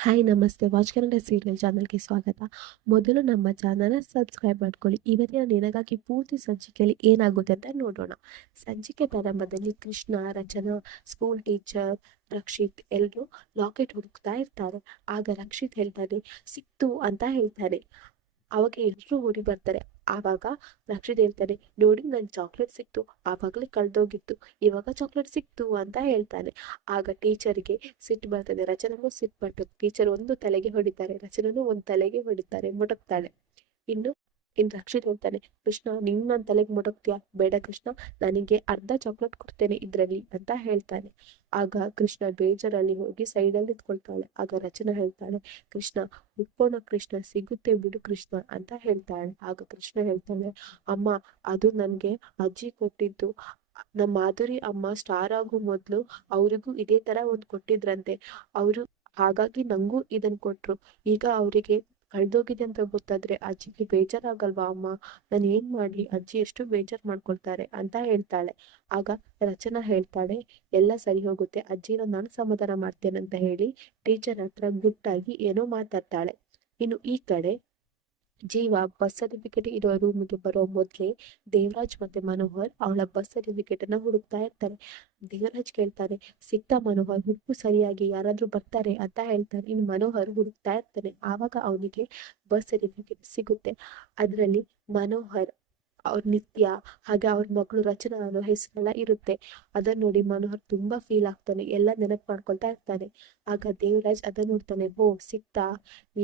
Hi ನಮಸ್ತೆ watch Kannada serial ಚಾನಲ್ಗೆ ಸ್ವಾಗತ. ಮೊದಲು ನಮ್ಮ ಚಾನಲ್ನ ಸಬ್ಸ್ಕ್ರೈಬ್ ಮಾಡ್ಕೊಳ್ಳಿ. ಇವತ್ತಿನ ನಿನಗಾಗಿ ಪೂರ್ತಿ ಸಂಚಿಕೆಯಲ್ಲಿ ಏನಾಗುತ್ತೆ ಅಂತ ನೋಡೋಣ. ಸಂಚಿಕೆ ಪ್ರಾರಂಭದಲ್ಲಿ ಕೃಷ್ಣ, ರಚನಾ, ಸ್ಕೂಲ್ ಟೀಚರ್, ರಕ್ಷಿತ್ ಎಲ್ಲರೂ ಲಾಕೆಟ್ ಹುಡುಕ್ತಾ ಇರ್ತಾರೆ. ಆಗ ರಕ್ಷಿತ್ ಹೇಳ್ತಾನೆ, ಸಿಕ್ತು ಅಂತ ಹೇಳ್ತಾನೆ. ಅವಾಗ ಎಲ್ಲರೂ ಓಡಿ ಬರ್ತಾರೆ. ಆವಾಗ ರಕ್ಷಿತ್ ಹೇಳ್ತಾನೆ, ನೋಡಿ ನನ್ ಚಾಕ್ಲೇಟ್ ಸಿಕ್ತು, ಆವಾಗಲೇ ಕಳ್ದೋಗಿತ್ತು, ಇವಾಗ ಚಾಕ್ಲೇಟ್ ಸಿಕ್ತು ಅಂತ ಹೇಳ್ತಾನೆ. ಆಗ ಟೀಚರ್ಗೆ ಸಿಟ್ಟು ಬರ್ತದೆ. ರಚನೆಗೂ ಸಿಟ್ಟು ಬರ್ತದೆ. ಟೀಚರ್ ಒಂದು ತಲೆಗೆ ಹೊಡಿತಾರೆ, ರಚನೆನೂ ಒಂದು ತಲೆಗೆ ಹೊಡಿತಾರೆ, ಮುಟಕ್ತಾಳೆ. ಇನ್ನು ರಕ್ಷಿತ್ ಹೇಳ್ತಾನೆ, ಕೃಷ್ಣ ನೀನ್ ನನ್ನ ತಲೆಗೆ ಮುಟಕ್ತೀಯ, ಬೇಡ ಕೃಷ್ಣ, ನನಗೆ ಅರ್ಧ ಚಾಕ್ಲೇಟ್ ಕೊಡ್ತೇನೆ ಇದ್ರಲ್ಲಿ ಅಂತ ಹೇಳ್ತಾನೆ. ಆಗ ಕೃಷ್ಣ ಬೇಜಾರಲ್ಲಿ ಹೋಗಿ ಸೈಡಲ್ಲಿ ನಿಂತ್ಕೊಳ್ತಾಳೆ. ಆಗ ರಚನಾ ಹೇಳ್ತಾಳೆ, ಕೃಷ್ಣ ಉಪ್ಪೋಣ ಕೃಷ್ಣ, ಸಿಗುತ್ತೆ ಬಿಡು ಕೃಷ್ಣ ಅಂತ ಹೇಳ್ತಾಳೆ. ಆಗ ಕೃಷ್ಣ ಹೇಳ್ತಾನೆ, ಅಮ್ಮ ಅದು ನನ್ಗೆ ಅಜ್ಜಿ ಕೊಟ್ಟಿದ್ದು. ನಮ್ಮ ಮಾಧುರಿ ಅಮ್ಮ ಸ್ಟಾರ್ ಆಗೋ ಮೊದ್ಲು ಅವ್ರಿಗೂ ಇದೇ ತರ ಒಂದ್ ಕೊಟ್ಟಿದ್ರಂತೆ ಅವರು, ಹಾಗಾಗಿ ನಂಗೂ ಇದನ್ ಕೊಟ್ರು. ಈಗ ಅವರಿಗೆ ಕಳ್ದೋಗಿದೆ ಅಂತ ಗೊತ್ತಾದ್ರೆ ಅಜ್ಜಿಗೆ ಬೇಜಾರಾಗಲ್ವಾ ಅಮ್ಮ, ನಾನು ಏನ್ ಮಾಡ್ಲಿ, ಅಜ್ಜಿ ಎಷ್ಟು ಬೇಜಾರ್ ಮಾಡ್ಕೊಳ್ತಾರೆ ಅಂತ ಹೇಳ್ತಾಳೆ. ಆಗ ರಚನಾ ಹೇಳ್ತಾಳೆ, ಎಲ್ಲ ಸರಿ ಹೋಗುತ್ತೆ, ಅಜ್ಜಿನ ನಾನು ಸಮಾಧಾನ ಮಾಡ್ತೇನೆ ಅಂತ ಹೇಳಿ ಟೀಚರ್ ಹತ್ರ ಗುಟ್ಟಾಗಿ ಏನೋ ಮಾತಾಡ್ತಾಳೆ. ಇನ್ನು ಈ ಕಡೆ ಜೀವ ಬಸ್ ಸರ್ಟಿಫಿಕೇಟ್ ಇರೋ ರೂಮಿಗೆ ಬರೋ ಮೊದ್ಲೇ ದೇವರಾಜ್ ಮತ್ತೆ ಮನೋಹರ್ ಅವಳ ಬಸ್ ಸರ್ಟಿಫಿಕೇಟ್ ಅನ್ನ ಹುಡುಕ್ತಾ ಇರ್ತಾರೆ. ದೇವರಾಜ್ ಕೇಳ್ತಾರೆ, ಸಿಕ್ತಾ ಮನೋಹರ್, ಹುಡುಕು ಸರಿಯಾಗಿ, ಯಾರಾದ್ರೂ ಬರ್ತಾರೆ ಅಂತ ಹೇಳ್ತಾರೆ. ಇನ್ನು ಮನೋಹರ್ ಹುಡುಕ್ತಾ ಇರ್ತಾನೆ. ಆವಾಗ ಅವನಿಗೆ ಬಸ್ ಸರ್ಟಿಫಿಕೇಟ್ ಸಿಗುತ್ತೆ. ಅದರಲ್ಲಿ ಮನೋಹರ್ ಅವ್ರ ನಿತ್ಯ ಹಾಗೆ ಅವ್ರ ಮಗಳು ರಚನಾ ಅನ್ನೋ ಹೆಸರೆಲ್ಲ ಇರುತ್ತೆ. ಅದನ್ನ ನೋಡಿ ಮನೋಹರ್ ತುಂಬಾ ಫೀಲ್ ಆಗ್ತಾನೆ, ಎಲ್ಲ ನೆನಪು ಮಾಡ್ಕೊಳ್ತಾ ಇರ್ತಾನೆ. ಆಗ ದೇವರಾಜ್ ಅದನ್ನ ನೋಡ್ತಾನೆ, ಹೋ ಸಿಕ್ತಾ,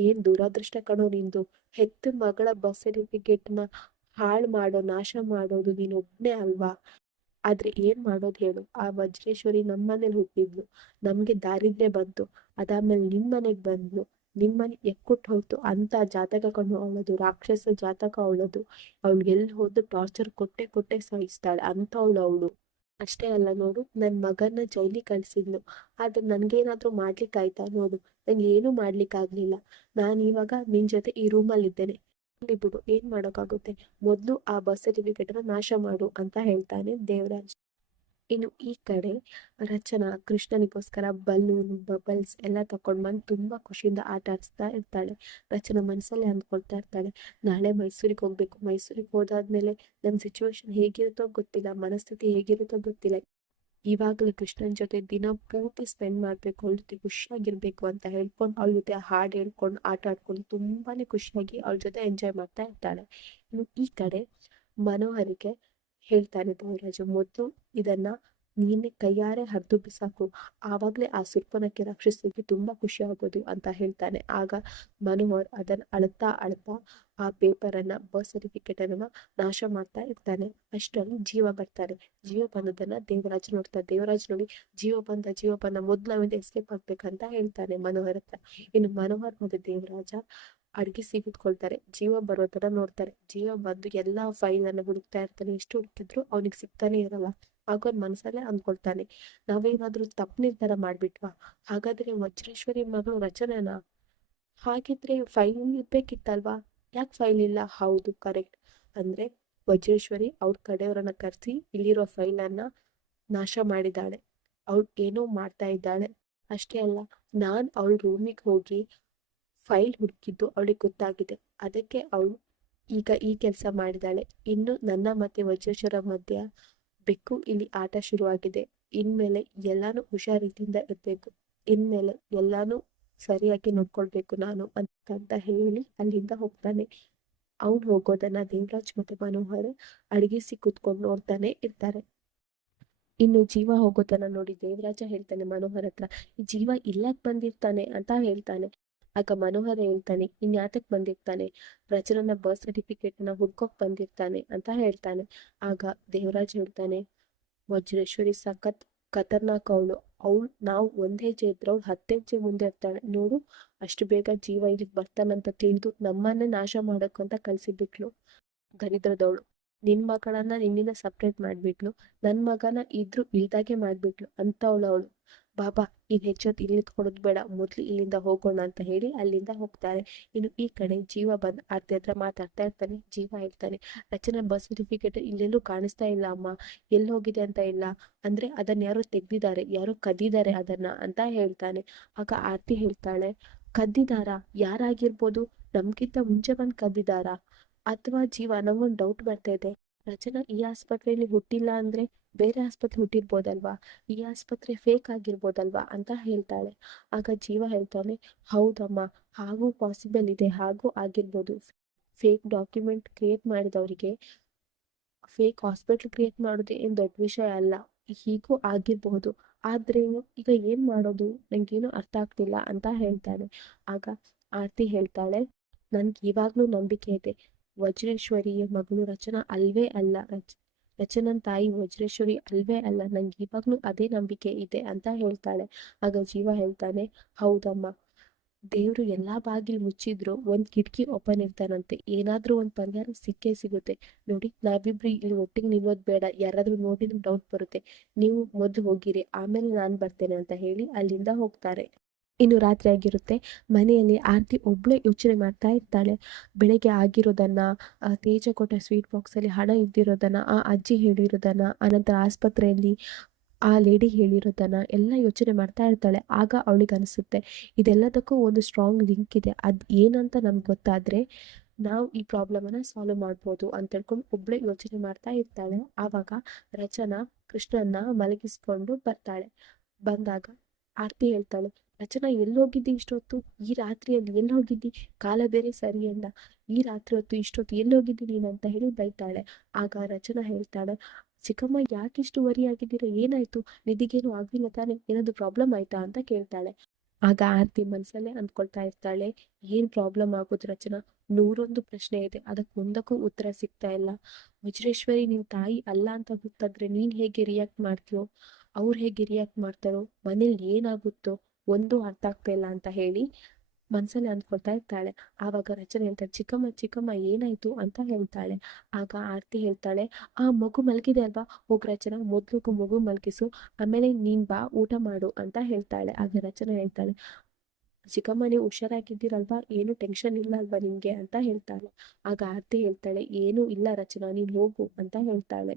ಏನ್ ದುರಾದೃಷ್ಟ ಕಣೋ ನಿಂದು, ಹೆತ್ತ ಮಗಳ ಬಸ್ ಸರ್ಟಿಫಿಕೇಟ್ ನ ಹಾಳು ಮಾಡೋ, ನಾಶ ಮಾಡೋದು ನೀನ್ ಒಬ್ನೇ ಅಲ್ವಾ, ಆದ್ರೆ ಏನ್ ಮಾಡೋದು ಹೇಳು, ಆ ವಜ್ರೇಶ್ವರಿ ನಮ್ಮನೇಲಿ ಹುಟ್ಟಿದ್ಲು, ನಮ್ಗೆ ದಾರಿದ್ರ್ಯ ಬಂತು, ಅದಾದ್ಮೇಲೆ ನಿಮ್ ಮನೆಗ್ ಬಂದ್ಲು, ನಿಮ್ಮನೆ ಎಕ್ಕುಟ್ ಹೋಯ್ತು ಅಂತ ಜಾತಕ ಕಣ್ಣು ಅವಳದು, ರಾಕ್ಷಸ ಜಾತಕ ಅವಳದು, ಅವಳಿಗೆ ಎಲ್ಲಿ ಹೋದ್ರು ಟಾರ್ಚರ್ ಕೊಟ್ಟೆ ಕೊಟ್ಟೆ ಸಾಯಿಸ್ತಾಳೆ ಅಂತವಳು ಅವಳು. ಅಷ್ಟೇ ಅಲ್ಲ ನೋಡು, ನನ್ ಮಗನ್ನ ಜೈಲಿಗೆ ಕಳ್ಸಿದ್ಲು, ಆದ್ರೆ ನನ್ಗೇನಾದ್ರೂ ಮಾಡ್ಲಿಕ್ಕಾಯ್ತಾ ನೋಡು, ನಂಗೆ ಏನು ಮಾಡ್ಲಿಕ್ಕಾಗ್ಲಿಲ್ಲ, ನಾನ್ ಇವಾಗ ನಿನ್ ಜೊತೆ ಈ ರೂಮಲ್ಲಿ ಇದ್ದೇನೆ, ಇಲ್ಲಿ ಬಿಡು, ಏನ್ ಮಾಡೋಕ್ಕಾಗುತ್ತೆ, ಮೊದ್ಲು ಆ ಬಸ್ ಸರ್ಟಿಫಿಕೇಟ್ ನ ನಾಶ ಮಾಡು ಅಂತ ಹೇಳ್ತಾನೆ ದೇವರಾಜ್. ಇನ್ನು ಈ ಕಡೆ ರಚನಾ ಕೃಷ್ಣನಿಗೋಸ್ಕರ ಬಲೂನ್, ಬಬಲ್ಸ್ ಎಲ್ಲ ತಕೊಂಡ್ ಬಂದು ತುಂಬಾ ಖುಷಿಯಿಂದ ಆಟ ಆಡಿಸ್ತಾ ಇರ್ತಾಳೆ. ರಚನಾ ಮನಸ್ಸಲ್ಲಿ ಅಂದ್ಕೊಳ್ತಾ ಇರ್ತಾಳೆ, ನಾಳೆ ಮೈಸೂರಿಗೆ ಹೋಗ್ಬೇಕು, ಮೈಸೂರಿಗೆ ಹೋದಾದ್ಮೇಲೆ ನನ್ ಸಿಚುವೇಶನ್ ಹೇಗಿರುತ್ತೋ ಗೊತ್ತಿಲ್ಲ, ಮನಸ್ಥಿತಿ ಹೇಗಿರುತ್ತೋ ಗೊತ್ತಿಲ್ಲ, ಇವಾಗಲೇ ಕೃಷ್ಣನ್ ಜೊತೆ ದಿನ ಪೂರ್ತಿ ಸ್ಪೆಂಡ್ ಮಾಡ್ಬೇಕು, ಅವಳ ಜೊತೆ ಖುಷಿಯಾಗಿರ್ಬೇಕು ಅಂತ ಹೇಳ್ಕೊಂಡು ಅವಳ ಜೊತೆ ಹಾಡು ಹೇಳ್ಕೊಂಡು ಆಟ ಆಡ್ಕೊಂಡು ತುಂಬಾನೇ ಖುಷಿಯಾಗಿ ಅವಳ ಜೊತೆ ಎಂಜಾಯ್ ಮಾಡ್ತಾ ಇರ್ತಾಳೆ. ಇನ್ನು ಈ ಕಡೆ ಮನೋಹರಿಗೆ ಹೇಳ್ತಾನೆ ದೇವರಾಜು, ಮೊದ್ಲು ಇದನ್ನ ನೀನೆ ಕೈಯಾರೆ ಹರಿದು ಬಿಸಾಕು, ಆವಾಗ್ಲೇ ಆ ಸುರ್ಪನಕ್ಕೆ ರಕ್ಷಿಸಲಿಕ್ಕೆ ತುಂಬಾ ಖುಷಿ ಆಗೋದು ಅಂತ ಹೇಳ್ತಾನೆ. ಆಗ ಮನೋಹರ್ ಅದನ್ನ ಅಳ್ತಾ ಅಳ್ತಾ ಆ ಪೇಪರ್ ಅನ್ನ, ಬರ್ತ್ ಸರ್ಟಿಫಿಕೇಟ್ ಅನ್ನ ನಾಶ ಮಾಡ್ತಾ ಇರ್ತಾನೆ. ಅಷ್ಟರಲ್ಲಿ ಜೀವ ಬರ್ತಾರೆ. ಜೀವ ಬಂದದನ್ನ ದೇವರಾಜ್ ನೋಡ್ತಾರೆ. ದೇವರಾಜ್ ನೋಡಿ, ಜೀವ ಬಂದ ಮೊದ್ಲು ಅವಿಂದ ಎಸ್ಕೇಪ್ ಆಗ್ಬೇಕಂತ ಹೇಳ್ತಾನೆ ಮನೋಹರ್ ಹತ್ರ. ಇನ್ನು ಮನೋಹರ್ ಮತ್ತೆ ದೇವರಾಜ ಅಡ್ಗೆ ಸಿಗಿದ್ಕೊಳ್ತಾರೆ. ಜೀವ ಬರೋದನ್ನ ನೋಡ್ತಾರೆ. ಜೀವ ಬಂದು ಎಲ್ಲಾ ಫೈಲ್ ಅನ್ನ ಹುಡುಕ್ತಾ ಇರ್ತಾನೆ. ಎಷ್ಟು ಹುಡುಕಿದ್ರು ಅವನಿಗೆ ಸಿಗ್ತಾನೆ ಇರಲ್ಲ. ಆಗ ಅವ್ನ ಮನಸ್ಸಲ್ಲೇ ಅಂದ್ಕೊಳ್ತಾನೆ, ನಾವೇನಾದ್ರೂ ತಪ್ಪು ನಿರ್ಧಾರ ಮಾಡ್ಬಿಟ್ವಾ, ಹಾಗಾದ್ರೆ ವಜ್ರೇಶ್ವರಿ ಮಗಳು ರಚನೆನಾ, ಹಾಗಿದ್ರೆ ಫೈಲ್ ಇರ್ಬೇಕಿತ್ತಲ್ವಾ, ಯಾಕೆ ಫೈಲ್ ಇಲ್ಲ, ಹೌದು ಕರೆಕ್ಟ್, ಅಂದ್ರೆ ವಜ್ರೇಶ್ವರಿ ಅವ್ರ ಕಡೆಯವರನ್ನ ಕರೆಸಿ ಇಲ್ಲಿರೋ ಫೈಲ್ ಅನ್ನ ನಾಶ ಮಾಡಿದಾಳೆ, ಅವಳು ಏನೋ ಮಾಡ್ತಾ ಇದ್ದಾಳೆ. ಅಷ್ಟೇ ಅಲ್ಲ, ನಾನ್ ಅವಳ ರೂಮಿಗೆ ಹೋಗಿ ಫೈಲ್ ಹುಡುಕಿದ್ದು ಅವಳಿಗೆ ಗೊತ್ತಾಗಿದೆ, ಅದಕ್ಕೆ ಅವಳು ಈಗ ಈ ಕೆಲಸ ಮಾಡಿದಾಳೆ. ಇನ್ನು ನನ್ನ ಮತ್ತೆ ವಜ್ರೇಶ್ವರ ಮಧ್ಯ ಬೆಕ್ಕು ಇಲ್ಲಿ ಆಟ ಶುರುವಾಗಿದೆ. ಇನ್ಮೇಲೆ ಎಲ್ಲಾನು ಹುಷಾರಿಯಿಂದ ಇರ್ಬೇಕು, ಇನ್ಮೇಲೆ ಎಲ್ಲಾನು ಸರಿಯಾಗಿ ನೋಡ್ಕೊಳ್ಬೇಕು ನಾನು ಅಂತ ಹೇಳಿ ಅಲ್ಲಿಂದ ಹೋಗ್ತಾನೆ. ಅವ್ನು ಹೋಗೋದನ್ನ ದೇವರಾಜ್ ಮತ್ತೆ ಮನೋಹರ್ ಅಡಗಿಸಿ ಕೂತ್ಕೊಂಡು ನೋಡ್ತಾನೆ ಇರ್ತಾರೆ. ಇನ್ನು ಜೀವ ಹೋಗೋದನ್ನ ನೋಡಿ ದೇವರಾಜ ಹೇಳ್ತಾನೆ ಮನೋಹರ್ ಹತ್ರ, ಈ ಜೀವ ಇಲ್ಲಕ್ ಬಂದಿರ್ತಾನೆ ಅಂತ ಹೇಳ್ತಾನೆ. ಆಗ ಮನೋಹರ ಹೇಳ್ತಾನೆ, ಇನ್ಯಾತಕ್ ಬಂದಿರ್ತಾನೆ, ರಚನನ ಬರ್ತ್ ಸರ್ಟಿಫಿಕೇಟ್ ನ ಹುಡ್ಕೋಕ್ ಬಂದಿರ್ತಾನೆ ಅಂತ ಹೇಳ್ತಾನೆ. ಆಗ ದೇವರಾಜ್ ಹೇಳ್ತಾನೆ, ವಜ್ರೇಶ್ವರಿ ಸಖತ್ ಖತರ್ನಾಕ್ ಅವಳು ನಾವು ಒಂದ್ ಹೆಜ್ಜೆ ಇದ್ರೆ ಅವಳು 10 ಹೆಜ್ಜೆ ಮುಂದೆ ಇರ್ತಾಳೆ ನೋಡು, ಅಷ್ಟು ಬೇಗ ಜೀವ ಇಲ್ಲಿಗೆ ಬರ್ತಾನಂತ ತಿಳಿದು ನಮ್ಮನ್ನೇ ನಾಶ ಮಾಡಕ್ಕಂತ ಕಳ್ಸಿಬಿಟ್ಲು, ದರಿದ್ರದವಳು, ನಿನ್ ಮಗಳನ್ನ ನಿನ್ನಿಂದ ಸಪ್ರೇಟ್ ಮಾಡ್ಬಿಟ್ಲು, ನನ್ ಮಗನ ಇದ್ರು ಇಲ್ದಾಗೆ ಮಾಡ್ಬಿಟ್ಲು ಅವಳು. ಬಾಬಾ ಇನ್ ಹೆಚ್ಚೊತ್ತು ಇಲ್ಲಿ ಕೊಡೋದು ಬೇಡ, ಮೊದ್ಲು ಇಲ್ಲಿಂದ ಹೋಗೋಣ ಅಂತ ಹೇಳಿ ಅಲ್ಲಿಂದ ಹೋಗ್ತಾರೆ. ಇನ್ನು ಈ ಕಡೆ ಜೀವ ಬಂದ್ ಆರ್ತಿ ಹತ್ರ ಮಾತಾಡ್ತಾ ಇರ್ತಾನೆ. ಜೀವ ಹೇಳ್ತಾನೆ, ರಚನಾ ಬರ್ತ್ ಸರ್ಟಿಫಿಕೇಟ್ ಇಲ್ಲೆಲ್ಲೂ ಕಾಣಿಸ್ತಾ ಇಲ್ಲ ಅಮ್ಮ, ಎಲ್ಲಿ ಹೋಗಿದೆ ಅಂತ ಇಲ್ಲ, ಅಂದ್ರೆ ಅದನ್ನ ಯಾರೋ ತೆಗ್ದಿದ್ದಾರೆ, ಯಾರೋ ಕದಿದ್ದಾರೆ ಅದನ್ನ ಅಂತ ಹೇಳ್ತಾನೆ. ಆಗ ಆರ್ತಿ ಹೇಳ್ತಾಳೆ, ಕದ್ದಿದಾರ ಯಾರಾಗಿರ್ಬೋದು? ನಮ್ಗಿಂತ ಮುಂಚೆ ಬಂದು ಕದ್ದಿದಾರ ಅಥವಾ ಜೀವ? ನಂಗೊಂದು ಡೌಟ್ ಬರ್ತಾ ಇದೆ. ರಚನಾ ಈ ಆಸ್ಪತ್ರೆಯಲ್ಲಿ ಹುಟ್ಟಿಲ್ಲ ಅಂದ್ರೆ ಬೇರೆ ಆಸ್ಪತ್ರೆ ಹುಟ್ಟಿರ್ಬೋದಲ್ವಾ? ಈ ಆಸ್ಪತ್ರೆ ಫೇಕ್ ಆಗಿರ್ಬೋದಲ್ವಾ ಅಂತ ಹೇಳ್ತಾಳೆ. ಆಗ ಜೀವ ಹೇಳ್ತಾನೆ, ಹೌದಮ್ಮ, ಹಾಗೂ ಪಾಸಿಬಲ್ ಇದೆ, ಹಾಗೂ ಆಗಿರ್ಬೋದು. ಫೇಕ್ ಡಾಕ್ಯುಮೆಂಟ್ ಕ್ರಿಯೇಟ್ ಮಾಡಿದವರಿಗೆ ಫೇಕ್ ಹಾಸ್ಪಿಟಲ್ ಕ್ರಿಯೇಟ್ ಮಾಡೋದು ಏನ್ ದೊಡ್ಡ ವಿಷಯ ಅಲ್ಲ. ಹೀಗೂ ಆಗಿರಬಹುದು. ಆದ್ರೆ ಈಗ ಏನ್ ಮಾಡೋದು? ನಂಗೇನು ಅರ್ಥ ಆಗ್ತಿಲ್ಲ ಅಂತ ಹೇಳ್ತಾನೆ. ಆಗ ಆರ್ತಿ ಹೇಳ್ತಾಳೆ, ನನ್ಗೆ ಇವಾಗ್ಲೂ ನಂಬಿಕೆ ಇದೆ. ವಜ್ರೇಶ್ವರಿಯ ಮಗಳು ರಚನಾ ಅಲ್ವೇ ಅಲ್ಲ. ರಚನನ್ ತಾಯಿ ವಜ್ರೇಶ್ವರಿ ಅಲ್ವೇ ಅಲ್ಲ. ನಂಗೆ ಇವಾಗ್ಲೂ ಅದೇ ನಂಬಿಕೆ ಇದೆ ಅಂತ ಹೇಳ್ತಾಳೆ. ಆಗ ಜೀವ ಹೇಳ್ತಾನೆ, ಹೌದಮ್ಮ, ದೇವ್ರು ಎಲ್ಲಾ ಬಾಗಿಲು ಮುಚ್ಚಿದ್ರು ಒಂದ್ ಕಿಟಕಿ ಓಪನ್ ಇರ್ತಾನಂತೆ. ಏನಾದ್ರೂ ಒಂದ್ ಪರಿಹಾರ ಸಿಕ್ಕೇ ಸಿಗುತ್ತೆ. ನೋಡಿ, ನಾವಿಬ್ರು ಇಲ್ಲಿ ಒಟ್ಟಿಗೆ ನಿಲ್ಲೋದ್ ಬೇಡ. ಯಾರಾದ್ರೂ ನೋಡಿದ್ರೆ ಡೌಟ್ ಬರುತ್ತೆ. ನೀವು ಮೊದ್ಲು ಹೋಗಿರಿ, ಆಮೇಲೆ ನಾನ್ ಬರ್ತೇನೆ ಅಂತ ಹೇಳಿ ಅಲ್ಲಿಂದ ಹೋಗ್ತಾರೆ. ಇನ್ನು ರಾತ್ರಿ ಆಗಿರುತ್ತೆ. ಮನೆಯಲ್ಲಿ ಆರ್ತಿ ಒಬ್ಳೆ ಯೋಚನೆ ಮಾಡ್ತಾ ಇರ್ತಾಳೆ. ಬೆಳಗ್ಗೆ ಆಗಿರೋದನ್ನ, ತೇಜ ಕೊಟ್ಟ ಸ್ವೀಟ್ ಬಾಕ್ಸ್ ಅಲ್ಲಿ ಹಣ ಇದ್ದಿರೋದನ್ನ, ಆ ಅಜ್ಜಿ ಹೇಳಿರೋದನ್ನ, ಅನಂತರ ಆಸ್ಪತ್ರೆಯಲ್ಲಿ ಆ ಲೇಡಿ ಹೇಳಿರೋದನ್ನ ಎಲ್ಲ ಯೋಚನೆ ಮಾಡ್ತಾ ಇರ್ತಾಳೆ. ಆಗ ಅವಳಿಗೆ ಅನಿಸುತ್ತೆ, ಇದೆಲ್ಲದಕ್ಕೂ ಒಂದು ಸ್ಟ್ರಾಂಗ್ ಲಿಂಕ್ ಇದೆ. ಅದ್ ಏನಂತ ನಮ್ಗೆ ಗೊತ್ತಾದ್ರೆ ನಾವು ಈ ಪ್ರಾಬ್ಲಮ್ ಅನ್ನ ಸಾಲ್ವ್ ಮಾಡ್ಬೋದು ಅಂತ ಹೇಳ್ಕೊಂಡು ಒಬ್ಳೆ ಯೋಚನೆ ಮಾಡ್ತಾ ಇರ್ತಾಳೆ. ಆವಾಗ ರಚನಾ ಕೃಷ್ಣನ್ನ ಮಲಗಿಸ್ಕೊಂಡು ಬರ್ತಾಳೆ. ಬಂದಾಗ ಆರ್ತಿ ಹೇಳ್ತಾಳೆ, ರಚನಾ ಎಲ್ಲಿ ಹೋಗಿದ್ದಿ ಇಷ್ಟೊತ್ತು? ಈ ರಾತ್ರಿಯಲ್ಲಿ ಎಲ್ಲಿ ಹೋಗಿದ್ದಿ? ಕಾಲ ಬೇರೆ ಸರಿ ಅಲ್ಲ. ಈ ರಾತ್ರಿ ಹೊತ್ತು ಇಷ್ಟೊತ್ತು ಎಲ್ಲಿ ಹೋಗಿದ್ದಿ ನೀನು ಅಂತ ಹೇಳಿ ಬೈತಾಳೆ. ಆಗ ರಚನಾ ಹೇಳ್ತಾಳೆ, ಚಿಕ್ಕಮ್ಮ ಯಾಕೆ ಇಷ್ಟು ವರಿ ಆಗಿದ್ದೀರಾ? ಏನಾಯ್ತು? ನಿಧಿಗೇನು ಆಗ್ಲಿಲ್ಲ ತಾನೆ? ಏನಾದ್ರು ಪ್ರಾಬ್ಲಮ್ ಆಯ್ತಾ ಅಂತ ಕೇಳ್ತಾಳೆ. ಆಗ ಆರ್ತಿ ಮನ್ಸಲ್ಲೇ ಅಂದ್ಕೊಳ್ತಾ ಇರ್ತಾಳೆ, ಏನ್ ಪ್ರಾಬ್ಲಮ್ ಆಗೋದು ರಚನಾ? 101 ಪ್ರಶ್ನೆ ಇದೆ, ಅದಕ್ಕೆ ಒಂದಕ್ಕೂ ಉತ್ತರ ಸಿಗ್ತಾ ಇಲ್ಲ. ವಜ್ರೇಶ್ವರಿ ನಿನ್ ತಾಯಿ ಅಲ್ಲ ಅಂತ ಗೊತ್ತಾದ್ರೆ ನೀನ್ ಹೇಗೆ ರಿಯಾಕ್ಟ್ ಮಾಡ್ತೀಯೋ, ಅವ್ರು ಹೇಗೆ ರಿಯಾಕ್ಟ್ ಮಾಡ್ತಾರೋ, ಮನೇಲಿ ಏನಾಗುತ್ತೋ ಒಂದು ಅರ್ಥ ಆಗ್ತಾ ಇಲ್ಲ ಅಂತ ಹೇಳಿ ಮನ್ಸಲ್ಲಿ ಅಂದ್ಕೊಳ್ತಾ ಇರ್ತಾಳೆ. ಆವಾಗ ರಚನೆ ಹೇಳ್ತಾಳೆ, ಚಿಕ್ಕಮ್ಮ ಚಿಕ್ಕಮ್ಮ ಏನಾಯ್ತು ಅಂತ ಹೇಳ್ತಾಳೆ. ಆಗ ಆರ್ತಿ ಹೇಳ್ತಾಳೆ, ಆ ಮಗು ಮಲಗಿದೆ ಅಲ್ವಾ, ಹೋಗ್ ರಚನಾ, ಮೊದ್ಲು ಮಗು ಮಲಗಿಸು, ಆಮೇಲೆ ನೀನ್ ಬಾ ಊಟ ಮಾಡು ಅಂತ ಹೇಳ್ತಾಳೆ. ಆಗ ರಚನೆ ಹೇಳ್ತಾಳೆ, ಚಿಕ್ಕಮ್ಮ ನೀವು ಹುಷಾರಾಗಿದ್ದೀರಲ್ವಾ? ಏನು ಟೆನ್ಷನ್ ಇಲ್ಲ ಅಲ್ವಾ ನಿಮ್ಗೆ ಅಂತ ಹೇಳ್ತಾಳೆ. ಆಗ ಆರ್ತಿ ಹೇಳ್ತಾಳೆ, ಏನು ಇಲ್ಲ ರಚನಾ, ನೀನ್ ಹೋಗು ಅಂತ ಹೇಳ್ತಾಳೆ.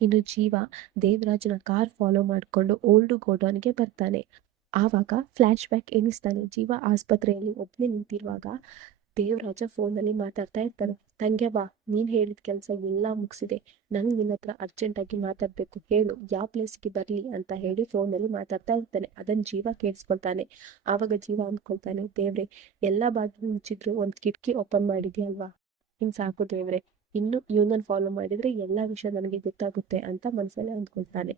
ಇನ್ನು ಜೀವ ದೇವರಾಜನ ಕಾರ್ ಫಾಲೋ ಮಾಡ್ಕೊಂಡು ಓಲ್ಡ್ ಗೋಡೌನ್ಗೆ ಬರ್ತಾನೆ. ಆವಾಗ ಫ್ಲಾಶ್ ಬ್ಯಾಕ್ ಎಣಿಸ್ತಾನೆ. ಜೀವ ಆಸ್ಪತ್ರೆಯಲ್ಲಿ ಒಬ್ಬನೇ ನಿಂತಿರುವಾಗ ದೇವರಾಜ ಫೋನಲ್ಲಿ ಮಾತಾಡ್ತಾ ಇರ್ತಾನೆ. ತಂಗ್ಯ ಬಾ, ನೀನ್ ಹೇಳಿದ ಕೆಲಸ ಎಲ್ಲ ಮುಗಿಸಿದೆ. ನಂಗೆ ನಿನ್ನ ಹತ್ರ ಅರ್ಜೆಂಟ್ ಆಗಿ ಮಾತಾಡ್ಬೇಕು, ಹೇಳು ಯಾವ ಪ್ಲೇಸ್ಗೆ ಬರ್ಲಿ ಅಂತ ಹೇಳಿ ಫೋನಲ್ಲಿ ಮಾತಾಡ್ತಾ ಇರ್ತಾನೆ. ಅದನ್ನ ಜೀವ ಕೇಳಿಸ್ಕೊಳ್ತಾನೆ. ಆವಾಗ ಜೀವ ಅಂದ್ಕೊಳ್ತಾನೆ, ದೇವ್ರೆ, ಎಲ್ಲಾ ಬಾಗಿಲು ಮುಚ್ಚಿದ್ರು ಒಂದ್ ಕಿಟಕಿ ಓಪನ್ ಮಾಡಿದ್ಯಲ್ವಾ, ಇನ್ ಸಾಕು ದೇವ್ರೆ, ಇನ್ನು ಇವನನ್ನ ಫಾಲೋ ಮಾಡಿದ್ರೆ ಎಲ್ಲಾ ವಿಷಯ ನನಗೆ ಗೊತ್ತಾಗುತ್ತೆ ಅಂತ ಮನಸ್ಸಲ್ಲಿ ಅಂದ್ಕೊಳ್ತಾನೆ.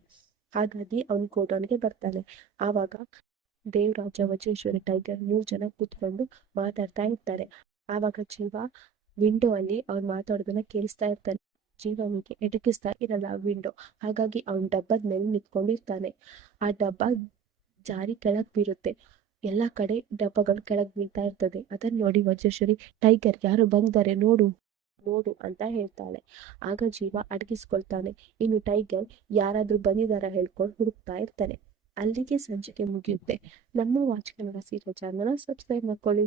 ಹಾಗಾಗಿ ಅವ್ನ್ ಗೋಡೌನ್ಗೆ ಬರ್ತಾನೆ. ಆವಾಗ ದೇವರಾಜ, ವಜ್ರೇಶ್ವರಿ, ಟೈಗರ್ 3 ಜನ ಕೂತ್ಕೊಂಡು ಮಾತಾಡ್ತಾ ಇರ್ತಾರೆ. ಆವಾಗ ಜೀವ ವಿಂಡೋ ಅಲ್ಲಿ ಅವ್ರು ಮಾತಾಡೋದನ್ನ ಕೇಳಿಸ್ತಾ ಇರ್ತಾನೆ. ಜೀವನಿಗೆ ಎಟಕಿಸ್ತಾ ಇರಲ್ಲ ವಿಂಡೋ. ಹಾಗಾಗಿ ಅವ್ನ್ ಡಬ್ಬದ ಮೇಲೆ ನಿಂತ್ಕೊಂಡಿರ್ತಾನೆ. ಆ ಡಬ್ಬ ಜಾರಿ ಕೆಳಗ್ ಬೀರುತ್ತೆ. ಎಲ್ಲಾ ಕಡೆ ಡಬ್ಬಗಳು ಕೆಳಗ್ ಬೀಳ್ತಾ ಇರ್ತದೆ. ಅದನ್ನ ನೋಡಿ ವಜ್ರೇಶ್ವರಿ, ಟೈಗರ್ ಯಾರು ಬಂದಿದ್ದಾರೆ ನೋಡು ನೋಡು ಅಂತ ಹೇಳ್ತಾಳೆ. ಆಗ ಜೀವ ಅಡಗಿಸ್ಕೊಳ್ತಾನೆ. ಇನ್ನು ಟೈಗರ್ ಯಾರಾದ್ರೂ ಬಂದಿದಾರ ಹೇಳ್ಕೊಂಡು ಹುಡುಕ್ತಾ ಇರ್ತಾನೆ. ಅಲ್ಲಿಗೆ ಸಂಚಿಕೆ ಮುಗಿಯುತ್ತೆ. ನಮ್ಮ watch Kannada serial channel subscribe ಮಾಡ್ಕೊಳ್ಳಿ.